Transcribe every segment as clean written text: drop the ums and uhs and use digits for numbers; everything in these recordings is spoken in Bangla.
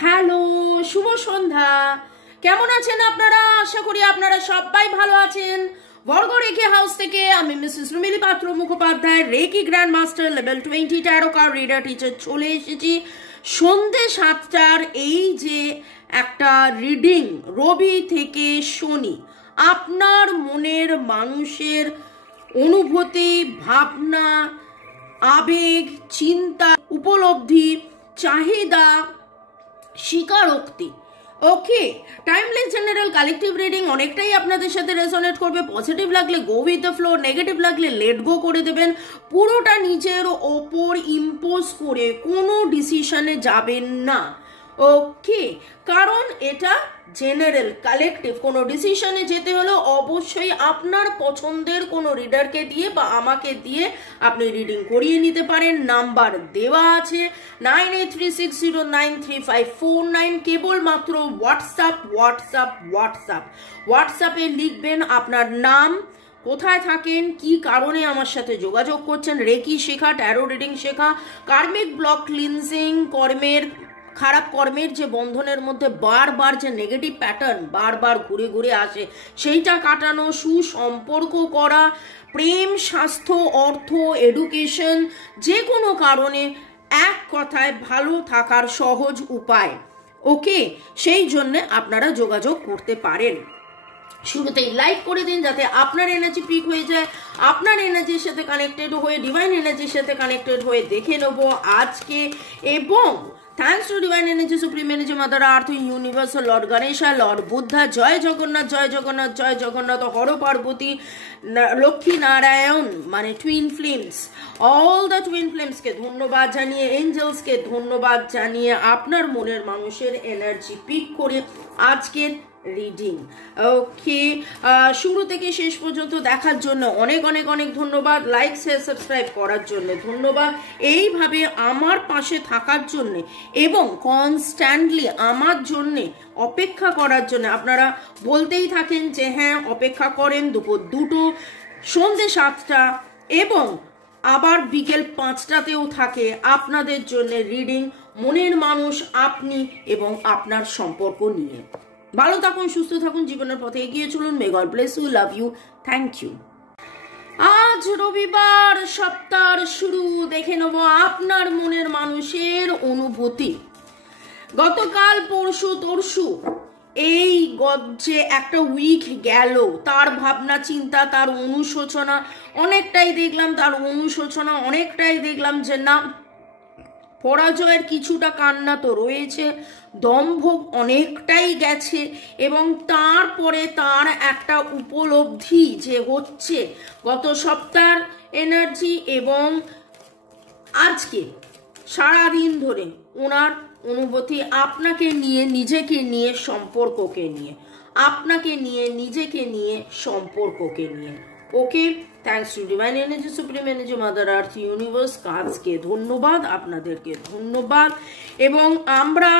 হ্যালো, শুভ সন্ধ্যা। কেমন আছেন আপনারা? আশা করি আপনারা সবাই ভালো আছেন। বর্গ রেখে হাউস থেকে আমি Mrs Rumili Patra Mukhopadhyay, reiki grand master level 20 tarot card reader teacher চলে এসেছি সন্ধ্যে 7টার এই যে একটা রিডিং রবি থেকে শনি, আপনার মনের মানুষের অনুভূতি, ভাবনা, আবেগ, চিন্তা, উপলব্ধি, চাহিদা, স্বীকারোক্তি। ওকে, টাইমলেস জেনারেল কালেকটিভ রিডিং অনেকটাই আপনাদের সাথে রেজোনেট করবে। পজিটিভ লাগলে go with the flow, negative লাগলে লেট গো করে দেবেন। পুরোটা নিজের ওপর ইম্পোজ করে কোনো ডিসিশনে যাবেন না। ওকে, কারণ এটা জেনারেল কালেকটিভ। কোনো ডিসিশনে যেতে হলে অবশ্যই আপনার পছন্দের কোনো রিডারকে দিয়ে বা আমাকে দিয়ে আপনি রিডিং করিয়ে নিতে পারেন। নাম্বার দেওয়া আছে 9836093549। কেবলমাত্র হোয়াটসঅ্যাপে লিখবেন আপনার নাম, কোথায় থাকেন, কি কারণে আমার সাথে যোগাযোগ করছেন, রেকি শেখা, ট্যারো রিডিং শেখা, কার্মিক ব্লক ক্লিনজিং, খারাপ কর্মের যে বন্ধনের মধ্যে বারবার যে নেগেটিভ প্যাটার্ন বারবার ঘুরে ঘুরে আসে সেইটা কাটানো, সুসম্পর্ক করা, প্রেম, স্বাস্থ্য, অর্থ, এডুকেশন, যে কোনো কারণে এক কথায় ভালো থাকার সহজ উপায়। ওকে, সেই জন্য আপনারা যোগাযোগ করতে পারেন। শুরুতেই লাইক করে দিন যাতে আপনার এনার্জি পিক হয়ে যায়। আপনার এনার্জির সাথে কানেক্টেড হয়ে, ডিভাইন এনার্জির সাথে কানেক্টেড হয়ে দেখে নেব আজকে। এবং thanks to divine energy, supreme energy, mother earth, universe, lord Ganesha, lord Buddha, জয় জগন্নাথ, জয় জগন্নাথ, জয় জগন্নাথ, হর পার্বতী, লক্ষ্মী নারায়ণ, মানে twin flames, all the twin ফ্লেমসকে ধন্যবাদ জানিয়ে, এঞ্জেলসকে ধন্যবাদ জানিয়ে আপনার মনের মানুষের এনার্জি পিক করে আজকের রিডিং। ওকে, শুরু থেকে শেষ পর্যন্ত দেখার জন্য অনেক অনেক অনেক ধন্যবাদ। লাইক, শেয়ার, সাবস্ক্রাইব করার জন্য ধন্যবাদ। এইভাবে আমার পাশে থাকার জন্য এবং কনস্ট্যান্টলি আমার জন্য অপেক্ষা করার জন্য আপনারা বলতেই থাকেন যে হ্যাঁ অপেক্ষা করেন। দুপুর 2টো, সন্ধ্যে 7টা এবং আবার বিকেল 5টাতেও থাকে আপনাদের জন্য রিডিং, মনের মানুষ, আপনি এবং আপনার সম্পর্ক নিয়ে। ভালো থাকুন, সুস্থ থাকুন, জীবনের পথে এগিয়ে চলুন। May God bless you, love you, thank you. আজ রবিবার, সপ্তাহের শুরু। দেখে নেব আপনার মনের মানুষের অনুভূতি। গতকাল, পরশু, তরশু, এই যে একটা উইক গেল, তার ভাবনা চিন্তা, তার অনুশোচনা অনেকটাই দেখলাম, তার অনুশোচনা অনেকটাই দেখলাম যে না, পরাজয়ের কিছুটা কান্না তো রয়েছে, দম্ভ অনেকটাই গেছে এবং তারপরে তার একটা উপলব্ধি যে হচ্ছে গত সপ্তাহের এনার্জি এবং আজকে সারাদিন ধরে ওনার অনুভূতি আপনাকে নিয়ে, নিজেকে নিয়ে, সম্পর্ককে নিয়ে, আপনাকে নিয়ে, নিজেকে নিয়ে, সম্পর্ককে নিয়ে। Okay, thanks to divine energy, supreme energy, mother earth, universe, কাজকে ধন্যবাদ, আপনাদেরকে ধন্যবাদ। এবং আমরা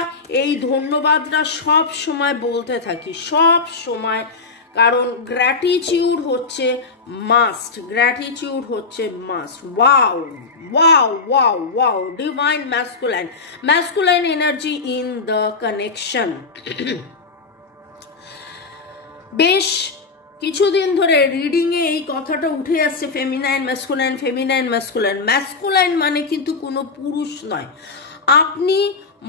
এই ধন্যবাদটা সব সময় বলতে থাকি, সব সময়, কারণ গ্র্যাটিটিউড হচ্ছে মাস্ট, গ্র্যাটিটিউড হচ্ছে must. Wow wow wow wow, divine masculine energy in the connection. বেশ কিছুদিন ধরে রিডিং এ এই কথাটা উঠে আসছে, feminine masculine, feminine masculine. Masculine মানে কিন্তু কোনো পুরুষ নয়। আপনি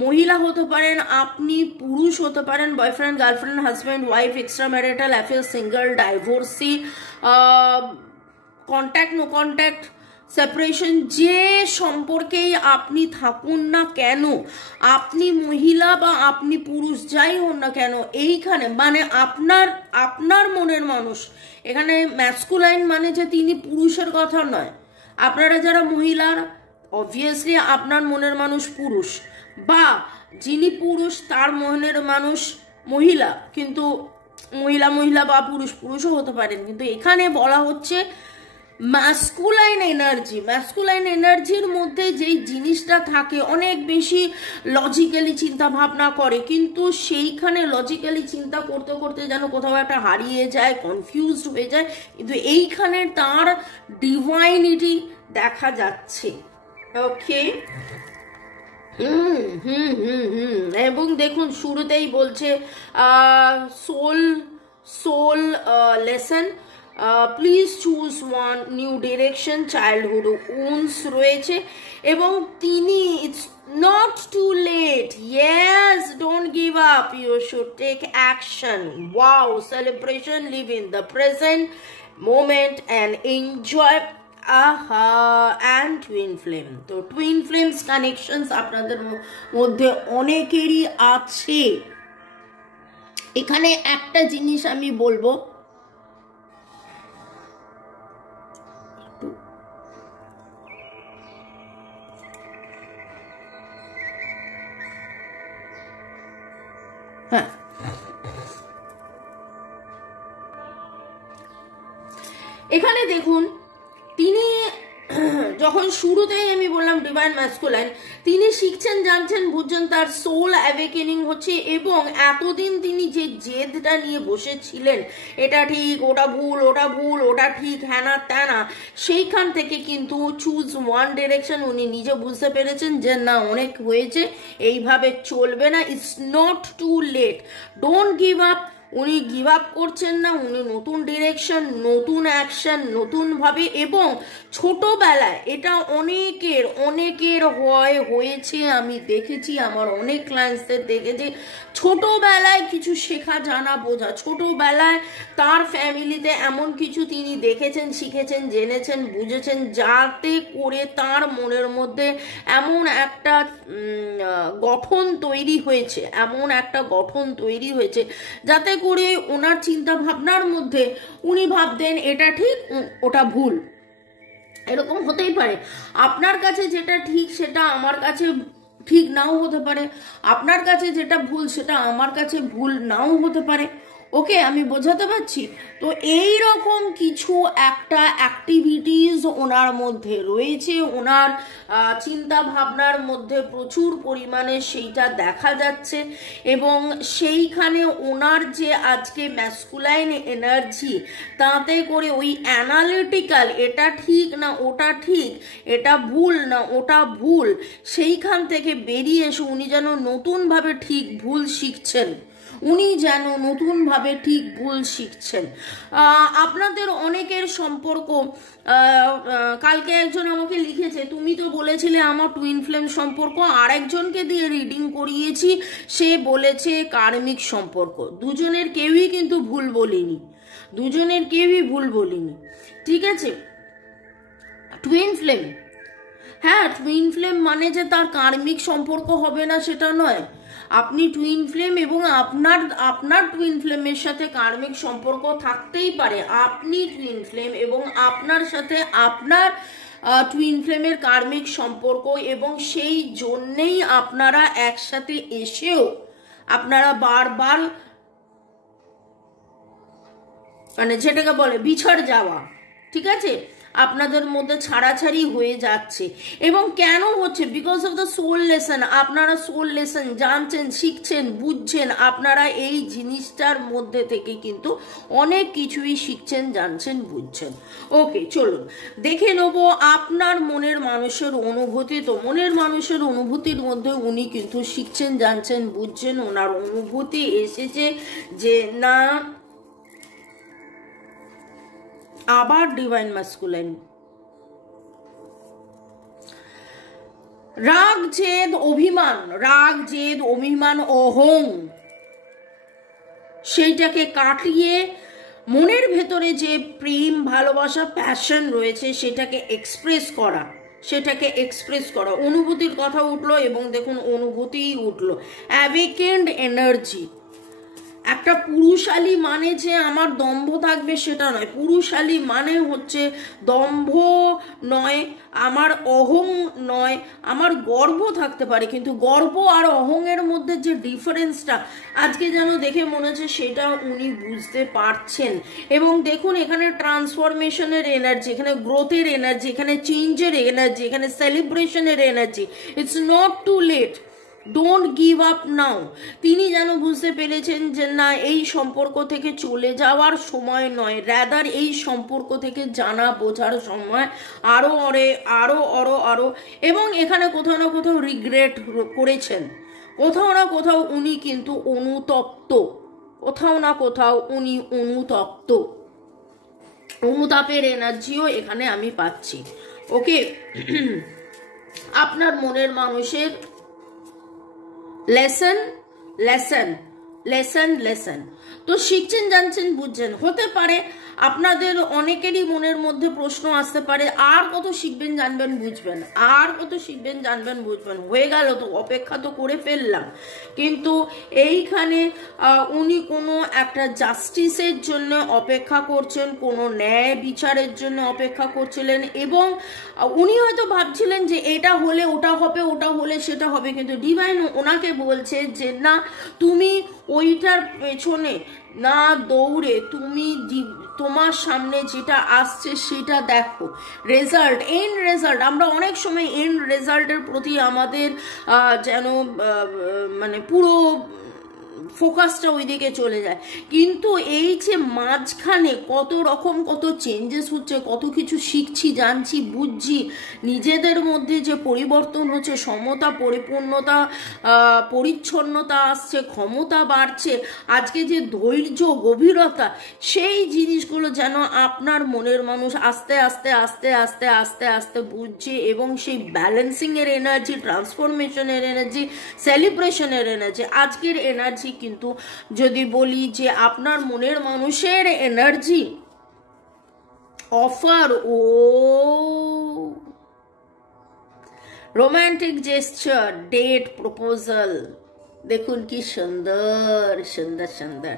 মহিলা হতে পারেন, আপনি পুরুষ হতে পারেন, boyfriend, girlfriend, husband, wife, extra marital affair, single, divorcee, contact, no contact, separation, যে সম্পর্কেই আপনি থাকুন না কেন, আপনি মহিলা বা আপনি পুরুষ যাই হন না কেন, এইখানে মানে আপনার মনের মানুষ, এখানে ম্যাসকুলাইন মানে যে তিনি পুরুষের কথা নয়। আপনারা যারা মহিলার, অবভিয়াসলি আপনার মনের মানুষ পুরুষ, বা যিনি পুরুষ তার মনের মানুষ মহিলা, কিন্তু মহিলা বা পুরুষও হতে পারেন। কিন্তু এখানে বলা হচ্ছে ম্যাসকুলাইন এনার্জির মধ্যে যেই জিনিসটা থাকে, অনেক বেশি লজিক্যালি চিন্তা ভাবনা করে, কিন্তু সেইখানে লজিক্যালি চিন্তা করতে করতে যেন কোথাও একটা হারিয়ে যায়, কনফিউজড হয়ে যায়। কিন্তু এইখানে তার ডিভাইনিটি দেখা যাচ্ছে। ওকে, এবং দেখুন শুরুতেই বলছে soul lesson, please choose one new direction, childhood wounds রয়েছে এবং তিনি it's not too late, yes, don't give up, you should take action, wow, celebration, live in the present moment and enjoy, aha, and twin flame. তো টুইন ফ্লেমস কানেকশনস আপনাদের মধ্যে অনেকেরই আছে। এখানে একটা জিনিস আমি বলবো, হ্যাঁ, এখানে দেখুন তিনি যখন শুরুতেই আমি বললাম ডিভাইন ম্যাসকুলাইন, তিনি শিখছেন, জানছেন, বুঝছেন, তার সোল অ্যাওয়েকেনিং হচ্ছে এবং এতদিন তিনি যে জেদটা নিয়ে বসেছিলেন, এটা ঠিক, ওটা ভুল, ওটা ভুল, ওটা ঠিক, হ্যানা ত্যানা, সেইখান থেকে কিন্তু চুজ ওয়ান ডিরেকশন উনি নিজে বুঝতে পেরেছেন যে না, অনেক হয়েছে, এইভাবে চলবে না, it's not too late, don't give up. উনি গিভ আপ করছেন না, উনি নতুন ডিরেকশন, নতুন অ্যাকশন, নতুনভাবে, এবং ছোটবেলায় এটা অনেকের হয়েছে, আমি দেখেছি, আমার অনেক ক্লায়েন্টসদের দেখেছি, ছোটবেলায় কিছু শেখা, জানা, বোঝা, ছোটবেলায় তার ফ্যামিলিতে এমন কিছু তিনি দেখেছেন, শিখেছেন, জেনেছেন, বুঝেছেন, যাতে করে তার মনের মধ্যে এমন একটা গঠন তৈরি হয়েছে, যাতে করে ওনার চিন্তা ভাবনার মধ্যে উনি ভাবতেন এটা ঠিক, ওটা ভুল। এরকম হতেই পারে, আপনার কাছে যেটা ঠিক সেটা আমার কাছে ঠিক নাও হতে পারে, আপনার কাছে যেটা ভুল সেটা আমার কাছে ভুল নাও হতে পারে। ওকে, আমি বোঝাতে পারছি? তো এই রকম কিছু একটা অ্যাক্টিভিটিস ওনার মধ্যে রয়েছে, ওনার চিন্তা ভাবনার মধ্যে প্রচুর পরিমাণে সেইটা দেখা যাচ্ছে এবং সেইখানে ওনার যে আজকে ম্যাসকুলাইন এনার্জি, তাতে করে ওই অ্যানালিটিক্যাল, এটা ঠিক না ওটা ঠিক, এটা ভুল না ওটা ভুল, সেইখান থেকে বেরিয়ে এসে উনি যেন নতুনভাবে ঠিক ভুল শিখছেন, আপনাদের অনেকের সম্পর্ক, কালকে একজন আমাকে লিখেছে, তুমি তো বলেছিলে আমার টুইন ফ্লেম সম্পর্ক, আরেকজনকে দিয়ে রিডিং করিয়েছি, সে বলেছে কার্মিক সম্পর্ক। দুজনের কেউই কিন্তু ভুল বলিনি, ঠিক আছে? টুইন ফ্লেম, হ্যাঁ, টুইন ফ্লেম মানে যে তার কার্মিক সম্পর্ক হবে না সেটা নয়। আপনি টুইন ফ্লেম এবং আপনার টুইন ফ্লেমের সাথে কার্মিক সম্পর্ক থাকতেই পারে, আপনি টুইন ফ্লেম এবং আপনার সাথে আপনার টুইন ফ্লেমের কার্মিক সম্পর্ক, এবং সেই জন্যেই আপনারা একসাথে এসেও আপনারা বারবার, মানে যেটাকে বলে বিছাড় যাওয়া, ঠিক আছে, আপনাদের মধ্যে ছাড়াছাড়ি হয়ে যাচ্ছে। এবং কেন হচ্ছে? Because of the soul lesson. আপনারা সোল লেসন জানছেন, শিখছেন, বুঝছেন, আপনারা এই জিনিসটার মধ্যে থেকে কিন্তু অনেক কিছুই শিখছেন, জানছেন, বুঝছেন। ওকে, চলুন দেখে নেবো আপনার মনের মানুষের অনুভূতি। তো মনের মানুষের অনুভূতির মধ্যে উনি কিন্তু শিখছেন, জানছেন, বুঝছেন, ওনার অনুভূতি এসেছে যে না, আবার ডিভাইন ম্যাসকুলাইন, রাগ জেদ অভিমান অহং, সেইটাকে কাটিয়ে মনের ভেতরে যে প্রেম, ভালোবাসা, প্যাশন রয়েছে সেটাকে এক্সপ্রেস করা। অনুভূতির কথা উঠলো এবং দেখুন অনুভূতিই উঠলো, অ্যাওয়েকেন্ড এনার্জি। একটা পুরুষালী মানে যে আমার দম্ভ থাকবে সেটা নয়, পুরুষালী মানে হচ্ছে দম্ভ নয়, আমার অহং নয়, আমার গর্ব থাকতে পারে, কিন্তু গর্ব আর অহংয়ের মধ্যে যে ডিফারেন্সটা আজকে যেন দেখে মনে হচ্ছে সেটা উনি বুঝতে পারছেন। এবং দেখুন এখানে ট্রান্সফরমেশনের এনার্জি, এখানে গ্রোথের এনার্জি, এখানে চেঞ্জের এনার্জি, এখানে সেলিব্রেশনের energy. It's not too late, don't give up now. তিনি যেন বুঝতে পেরেছেন যে না, এই সম্পর্ক থেকে চলে যাওয়ার সময় নয়, রাদার এই সম্পর্ক থেকে জানা বোঝার সময়, আরো। এবং এখানে কোথাও না কোথাও রিগ্রেট করেছেন, কোথাও না কোথাও উনি কিন্তু অনুতপ্ত, কোথাও না কোথাও উনি অনুতপ্ত, অনুতাপের এনার্জিও এখানে আমি পাচ্ছি। ওকে, আপনার মনের মানুষের লেসন লেসন লেসন লেসন তো শিখছেন, জানছেন, বুঝছেন। হতে পারে আপনাদের অনেকেরই মনের মধ্যে প্রশ্ন আসতে পারে, আর কত শিখবেন জানবেন বুঝবেন, আর কত শিখবেন জানবেন বুঝবেন, হয়ে গেল তো, অপেক্ষা তো করে ফেললাম। কিন্তু এইখানে উনি কোনো একটা জাস্টিসের জন্য অপেক্ষা করছেন, কোনো ন্যায় বিচারের জন্য অপেক্ষা করছিলেন, এবং উনি হয়তো ভাবছিলেন যে এটা হলে ওটা হবে, ওটা হলে সেটা হবে, কিন্তু ডিভাইন ওনাকে বলছে যে না, তুমি ওইটার পেছনে না দৌড়ে তুমি তোমার সামনে যেটা আসছে সেটা দেখো, রেজাল্ট, এন্ড রেজাল্ট। আমরা অনেক সময় এন্ড রেজাল্টের প্রতি আমাদের যেন মানে পুরো ফোকাসটা ওইদিকে চলে যায়, কিন্তু এই যে মাঝখানে কত রকম কত চেঞ্জেস হচ্ছে, কত কিছু শিখছি, জানছি, বুঝছি, নিজেদের মধ্যে যে পরিবর্তন হচ্ছে, সমতা, পরিপূর্ণতা, পরিচ্ছন্নতা আসছে, ক্ষমতা বাড়ছে, আজকে যে ধৈর্য, গভীরতা, সেই জিনিসগুলো যেন আপনার মনের মানুষ আস্তে আস্তে আস্তে আস্তে আস্তে আস্তে বুঝছে, এবং সেই ব্যালেন্সিংয়ের এনার্জি, ট্রান্সফরমেশনের এনার্জি, সেলিব্রেশনের এনার্জি, আজকের এনার্জি কিন্তু যদি বলি যে আপনার মনের মানুষের এনার্জি অফার, ও রোমান্টিক জেস্চার, ডেট, প্রপোজাল, দেখুন কি সুন্দর সুন্দর সুন্দর।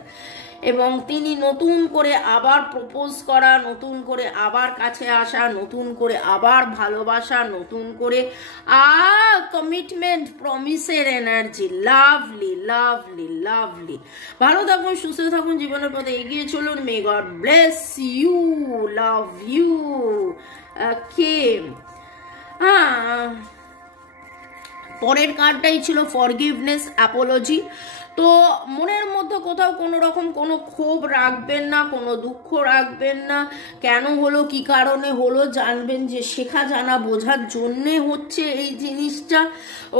এবং তিনি নতুন করে আবার প্রপোজ করা, নতুন করে আবার কাছে আসা, নতুন করে আবার ভালোবাসা, নতুন করে কমিটমেন্ট, প্রমিসের এনার্জি। Lovely lovely lovely. ভালো থাকুন, সুস্থ থাকুন, জীবনের পথে এগিয়ে চলুন। May God bless you, love you. Okay, পরের কার্ডটাই ছিল ফরগিভনেস, অ্যাপোলজি। তো মনের মধ্যে কোথাও কোনো রকম কোনো ক্ষোভ রাখবেন না, কোনো দুঃখ রাখবেন না। কেন হলো, কি কারণে হলো, জানবেন যে শেখা জানা বোঝার জন্যে হচ্ছে এই জিনিসটা।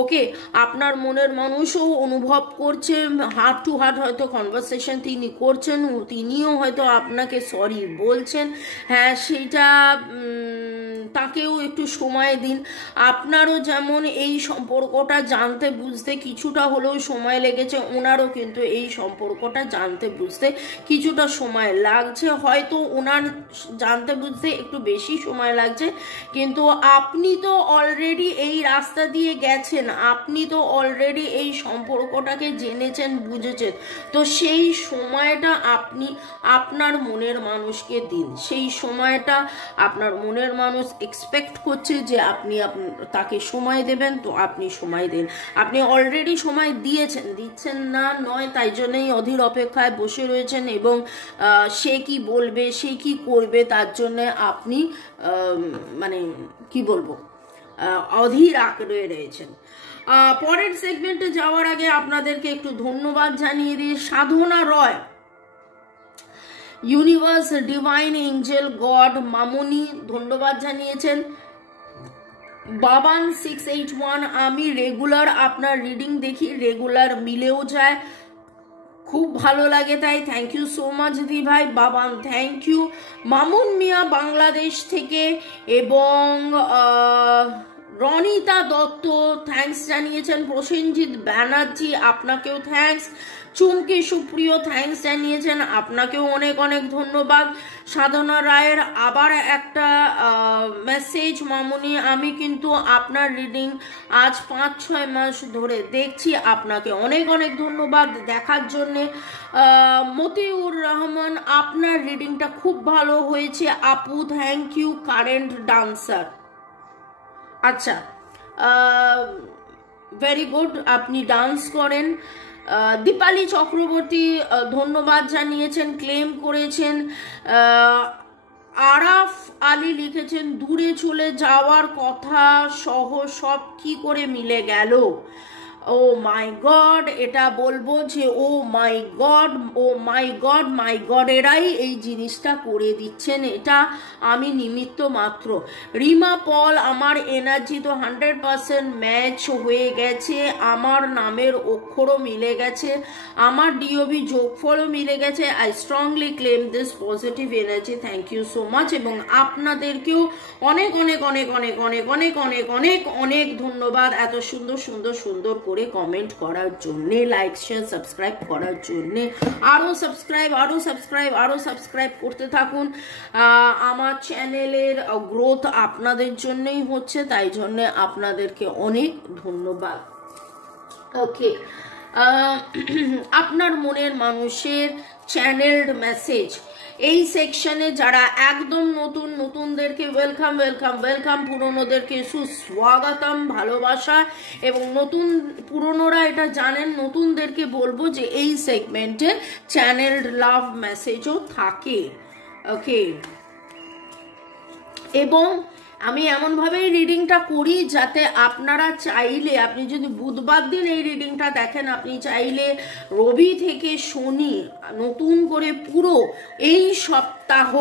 ওকে, আপনার মনের মানুষও অনুভব করছে, হার্ট টু হার্ট হয়তো কনভারসেশন তিনি করছেন, তিনিও হয়তো আপনাকে সরি বলছেন। হ্যাঁ, সেইটা তাকেও একটু সময় দিন। আপনারও যেমন এই সম্পর্কটা জানতে বুঝতে কিছুটা হলেও সময় লেগেছে, ওনারও কিন্তু এই সম্পর্কটা জানতে বুঝতে কিছুটা সময় লাগছে। হয়তো ওনার জানতে বুঝতে একটু বেশি সময় লাগছে, কিন্তু আপনি তো অলরেডি এই রাস্তা দিয়ে গেছেন, আপনি তো অলরেডি এই সম্পর্কটাকে জেনেছেন, বুঝেছেন। তো সেই সময়টা আপনি আপনার মনের মানুষকে দিন, সেই সময়টা আপনার মনের মানুষ এক্সপেক্ট করছে যে আপনি তাকে সময় দেবেন, তো আপনি সময় দেন। আপনি অলরেডি সময় দিয়েছেন, দিচ্ছেন না নয়, তাই জন্যই অধীর অপেক্ষায় বসে রয়েছেন, এবং সে কি বলবে, সে কি করবে, তার জন্য আপনি মানে কি বলবো, অধীর আগ্রহে রয়েছেন। পরের সেগমেন্টে যাওয়ার আগে আপনাদেরকে একটু ধন্যবাদ জানিয়ে দিই। সাধনা রয়, ইউনিভার্স, ডিভাইন এঞ্জেল, গড, মামনি ধন্যবাদ জানিয়েছেন। বাবান 681, আমি রেগুলার আপনার রিডিং দেখি, রেগুলার মিলেও যায়, খুব ভালো লাগে, তাই থ্যাংক ইউ সো মাচ দি ভাই। Baban thank you. মামুন মিয়া বাংলাদেশ থেকে, এবং রনিতা দত্ত থ্যাঙ্কস জানিয়েছেন। প্রসেনজিৎ ব্যানার্জি, আপনাকেও থ্যাঙ্কস। চুমকি সুপ্রিয় থ্যাঙ্কস জানিয়েছেন, আপনাকেও অনেক অনেক ধন্যবাদ। সাধনা রায়ের আবার একটা মেসেজ, মামুনি আমি কিন্তু আপনার রিডিং আজ 5-6 মাস ধরে দেখছি, আপনাকে অনেক অনেক ধন্যবাদ দেখার জন্যে। মতিউর রহমান, আপনার রিডিংটা খুব ভালো হয়েছে আপু, থ্যাংক ইউ। কারেন্ট ডান্সার, আচ্ছা, ভেরি গুড, আপনি ডান্স করেন। দীপালি চক্রবর্তী ধন্যবাদ জানিয়েছেন, ক্লেম করেছেন। আরাফ আলী লিখেছেন দূরে চলে যাওয়ার কথা সহ সব কি করে মিলে গেল। ও মাই গড, এটা বলবো যে ও মাই গড, ও মাই গড, মাই গড, এরাই এই জিনিসটা করে দিচ্ছেন, এটা আমি নিমিত্ত মাত্র। রিমা পল, আমার এনার্জি তো 100% ম্যাচ হয়ে গেছে, আমার নামের অক্ষরও মিলে গেছে, আমার ডিওবি যোগফলও মিলে গেছে। I strongly claim this positive energy, thank you so much. এবং আপনাদেরকেও অনেক অনেক অনেক অনেক অনেক অনেক অনেক অনেক অনেক ধন্যবাদ এত সুন্দর সুন্দর সুন্দর করে কমেন্ট করার জন্যে, লাইক শেয়ার সাবস্ক্রাইব করার জন্যে। আরও সাবস্ক্রাইব, আরও সাবস্ক্রাইব, আরও সাবস্ক্রাইব করতে থাকুন। আমার চ্যানেলের গ্রোথ আপনাদের জন্যই হচ্ছে, তাই জন্যে আপনাদেরকে অনেক ধন্যবাদ। ওকে, আপনার মনের মানুষের চ্যানেলড মেসেজ, এই সেকশনে যারা একদম নতুন, নতুনদেরকে ওয়েলকাম ওয়েলকাম ওয়েলকাম, পুরনোদেরকে সুস্বাগতম, ভালোবাসা। এবং নতুন পুরনোরা এটা জানেন, নতুনদেরকে বলবো যে এই সেগমেন্টে চ্যানেলড লাভ মেসেজও থাকে। ওকে, এবং আমি এমনভাবেই রিডিংটা করি যাতে আপনারা চাইলে, আপনি যদি বুধবার দিন এই রিডিংটা দেখেন, আপনি চাইলে রবি থেকে শনি নতুন করে পুরো এই সপ্তাহ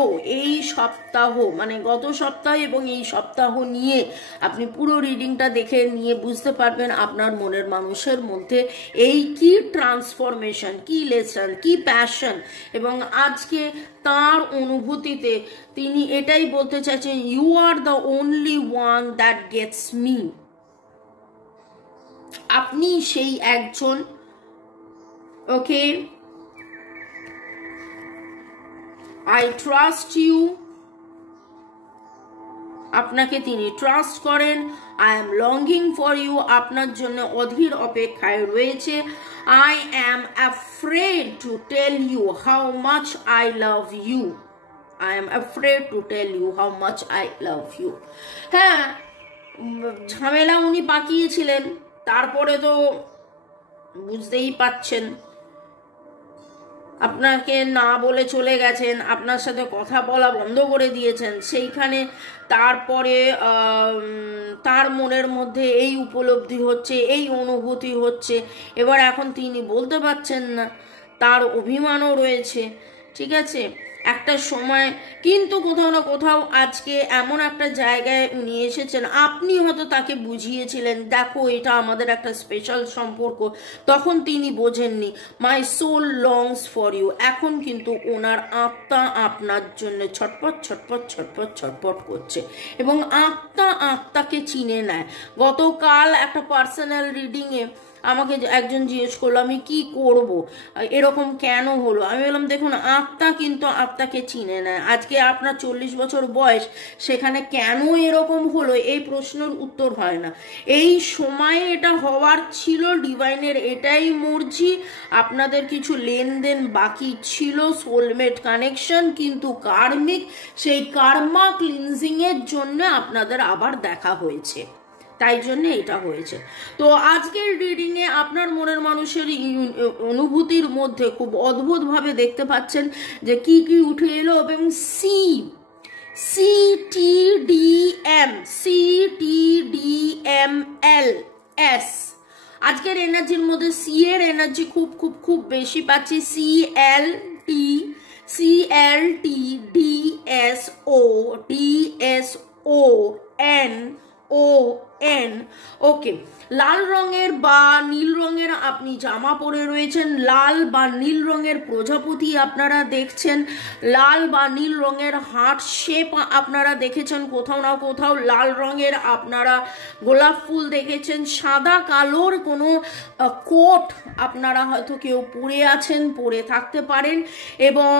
মানে গত সপ্তাহ এবং এই সপ্তাহ নিয়ে আপনি পুরো রিডিংটা দেখে নিয়ে বুঝতে পারবেন আপনার মনের মানুষের মধ্যে এই কি ট্রান্সফরমেশন, কি লেসন, কি প্যাশন। এবং আজকে তার অনুভূতিতে তিনি এটাই বলতে চাইছেন, you are the only one that gets me, আপনি সেই একজন। ওকে, I trust you, আপনাকে তিনি ট্রাস্ট করেন। I am longing for you, আপনার জন্য অধীর অপেক্ষায় রয়েছে। I am afraid to tell you how much I love you, I am afraid to tell you how much I love you। হ্যাঁ, ঝামেলা উনি পাকিয়েছিলেন, তারপরে তো বুঝতেই পাচ্ছেন, আপনাকে না বলে চলে গেছেন, আপনার সাথে কথা বলা বন্ধ করে দিয়েছেন। সেইখানে তারপরে তার মনের মধ্যে এই উপলব্ধি হচ্ছে, এই অনুভূতি হচ্ছে, এবার এখন তিনি বলতে পারছেন না, তার অভিমানও রয়েছে। ঠিক আছে, একটা সময় কিন্তু কোথাও না কোথাও আজকে এমন একটা জায়গায় উনি এসেছেন, আপনি হয়তো তাকে বুঝিয়েছিলেন, দেখো এটা আমাদের একটা স্পেশাল সম্পর্ক, তখন তিনি বোঝেননি। My soul longs for you, এখন কিন্তু ওনার আত্মা আপনার জন্য ছটপট ছটপট ছটপট ছটপট করছে এবং আত্মাকে চিনে নেয়। গতকাল একটা পার্সোনাল রিডিংয়ে আমাকে একজন জিজ্ঞেস করলো আমি কি করব, এরকম কেন হলো। আমি বললাম দেখুন, আত্মা কিন্তু আত্মাকে চিনে নেয়। আজকে আপনার 40 বছর বয়স, সেখানে কেন এরকম হলো এই প্রশ্নের উত্তর হয় না। এই সময়ে এটা হওয়ার ছিল, ডিভাইনের এটাই মর্জি। আপনাদের কিছু লেনদেন বাকি ছিল, সোলমেট কানেকশন, কিন্তু কার্মিক, সেই কার্মা ক্লিনজিং এর জন্য আপনাদের আবার দেখা হয়েছে, তাই জন্য এটা হয়েছে। তো আজকের রিডিংয়ে আপনার মনের মানুষের অনুভূতির মধ্যে খুব অদ্ভুতভাবে দেখতে পাচ্ছেন যে কি কি উঠে এলো। এবং CTDML আজকের এনার্জির মধ্যে সি এর এনার্জি খুব খুব খুব বেশি পাচ্ছি। CLTDSON। ওকে, লাল রঙের বা নীল রঙের আপনি জামা পরে রয়েছেন, লাল বা নীল রঙের প্রজাপতি আপনারা দেখছেন, লাল বা নীল রঙের হার্ট শেপ আপনারা দেখেছেন কোথাও না কোথাও, লাল রঙের আপনারা গোলাপ ফুল দেখেছেন, সাদা কালোর কোনো কোট আপনারা হয়তো কেউ পরে আছেন, পরে থাকতে পারেন। এবং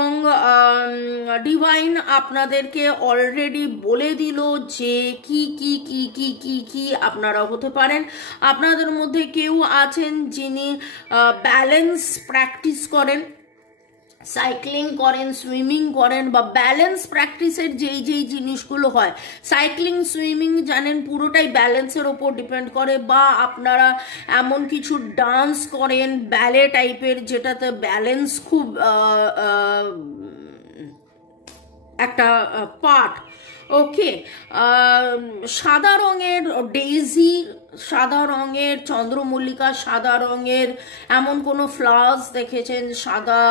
ডিভাইন আপনাদেরকে অলরেডি বলে দিল যে কি কি কি কি কি কি আপনারা হতে পারেন। আপনাদের মধ্যে কেউ আছেন যিনি ব্যালেন্স প্র্যাকটিস করেন, সাইক্লিং করেন, সুইমিং করেন, বা ব্যালেন্স প্র্যাকটিসের যেই যেই জিনিসগুলো হয়, সাইক্লিং সুইমিং জানেন পুরোটাই ব্যালেন্সের ওপর ডিপেন্ড করে। বা আপনারা এমন কিছু ডান্স করেন ব্যালে টাইপের, যেটাতে ব্যালেন্স খুব একটা পার্ট। ওকে, সাদা রঙের ডেইজি সাদা রঙের চন্দ্রমল্লিকা, সাদা রঙের এমন কোনো ফ্লাওয়ার্স দেখেছেন সাদা,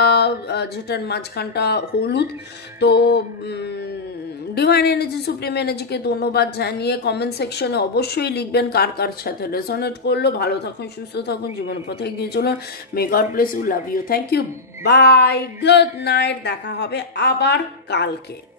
যেটার মাঝখানটা হলুদ। তো ডিভাইন এনার্জি, সুপ্রিম এনার্জিকে ধন্যবাদ জানিয়ে কমেন্ট সেকশনে অবশ্যই লিখবেন কার কার সাথে রেজোনেট করলো। ভালো থাকুন, সুস্থ থাকুন, জীবনের পথে এগিয়ে চলুন। May God bless you, love you, thank you, bye, good night. দেখা হবে আবার কালকে।